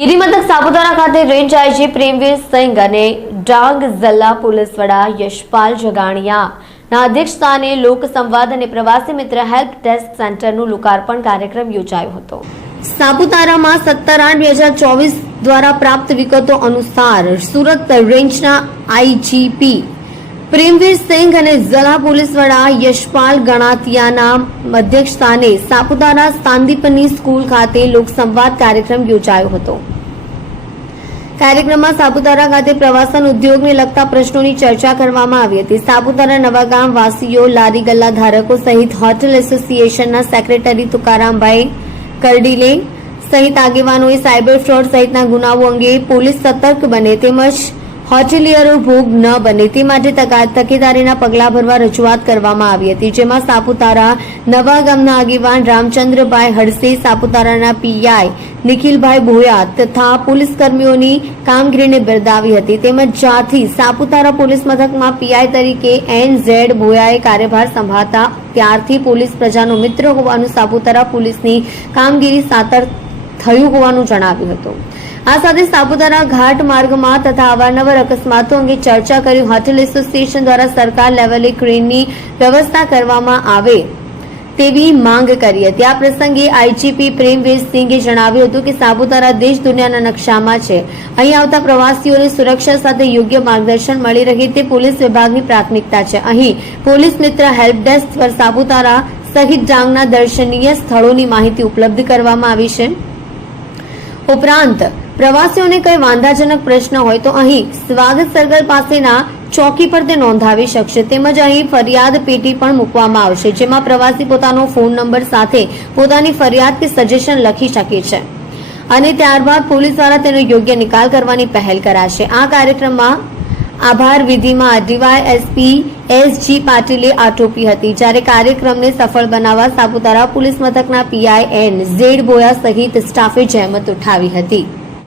ગિરિમથક સાપુતારા ખાતે range IG Premvir Singh અને ડાંગ જિલ્લા પોલીસ વડા યશપાલ જગાણિયાના અધ્યક્ષસ્થાને લોકસંવાદ અને પ્રવાસી મિત્ર હેલ્પ ડેસ્ક સેન્ટરનું લોકાર્પણ કાર્યક્રમ યોજાયો હતો. સાપુતારામાં સત્તર આઠ બે હજાર ચોવીસ દ્વારા પ્રાપ્ત વિગતો અનુસાર સુરત રેન્જના આઈજીપી પ્રેમવીર સિંઘ અને જિલ્લા પોલીસ વડા યશપાલ ગણાતિયાના અધ્યક્ષસ્થાને સાપુતારા સાંદીપની સ્કૂલ ખાતે લોકસંવાદ કાર્યક્રમ યોજાયો હતો. કાર્યક્રમમાં સાપુતારા ખાતે પ્રવાસન ઉદ્યોગને લગતા પ્રશ્નોની ચર્ચા કરવામાં આવી હતી. સાપુતારા નવાગામ વાસીઓ, લારી ગલ્લા ધારકો સહિત હોટેલ એસોસિએશનના સેક્રેટરી તુકારામભાઈ કરડીલે સહિત આગેવાનોએ સાયબર ફ્રોડ સહિતના ગુનાઓ અંગે પોલીસ સતર્ક બને તેમજ હોટેલિયરો ભોગ ન બને. તે માટે તકેદારીના પગલાં ભરવા રજૂઆત કરવામાં આવી હતી, જેમાં સાપુતારા નવા ગામના આગેવાન રામચંદ્રભાઈ હડસે સાપુતારાના પીઆઈ નિખિલભાઈ ભોયા તથા પોલીસ કર્મીઓની કામગીરીને બિરદાવી હતી. તેમજ જ્યાંથી સાપુતારા પોલીસ મથકમાં પીઆઈ તરીકે એન ઝેડ ભોયાએ કાર્યભાર સંભાળતા, ત્યારથી પોલીસ પ્રજાનો મિત્ર હોવાનું સાપુતારા પોલીસની કામગીરી સાતર થયું હોવાનું જણાવ્યું હતું. આ સાથે સાપુતારા ઘાટ માર્ગમાં તથા અવારનવાર અકસ્માતો અંગે ચર્ચા કરી હોટેલ એસોસિએશન દ્વારા સરકાર લેવલે ક્રેનની વ્યવસ્થા કરવામાં આવે તેવી માંગ કરી હતી. આ પ્રસંગે આઈજીપી પ્રેમવીર સિંઘે જણાવ્યું હતું કે સાપુતારા દેશ દુનિયાના નકશામાં છે. અહીં આવતા પ્રવાસીઓને સુરક્ષા સાથે યોગ્ય માર્ગદર્શન મળી રહે તે પોલીસ વિભાગની પ્રાથમિકતા છે. અહીં પોલીસ મિત્ર હેલ્પ ડેસ્ક પર સાપુતારા સહિત ડાંગના દર્શનીય સ્થળોની માહિતી ઉપલબ્ધ કરવામાં આવી છે. ઉપરાંત પ્રવાસીઓને કઈ વાંધાજનક પ્રશ્ન હોય તો અહીં સ્વાગત સર્કલ પાસેના ચોકી પર તે નોંધાવી શકશે. તેમજ અહીં ફરિયાદ પેટી પણ મૂકવામાં આવશે, જેમાં પ્રવાસી પોતાનો ફોન નંબર સાથે પોતાની ફરિયાદ કે સજેશન લખી શકે છે. અને ત્યારબાદ પોલીસ દ્વારા તેનો યોગ્ય નિકાલ કરવાની પહેલ કરાશે. આ કાર્યક્રમમાં આભાર વિધિમાં ડીવાય એસપી એસજી પાટીલે આટોપી હતી. જ્યારે કાર્યક્રમને સફળ બનાવવા સાપુતારા પોલીસ મથકના પીઆઈ એન ઝેડ બોયા સહિત સ્ટાફે જહેમત ઉઠાવી હતી.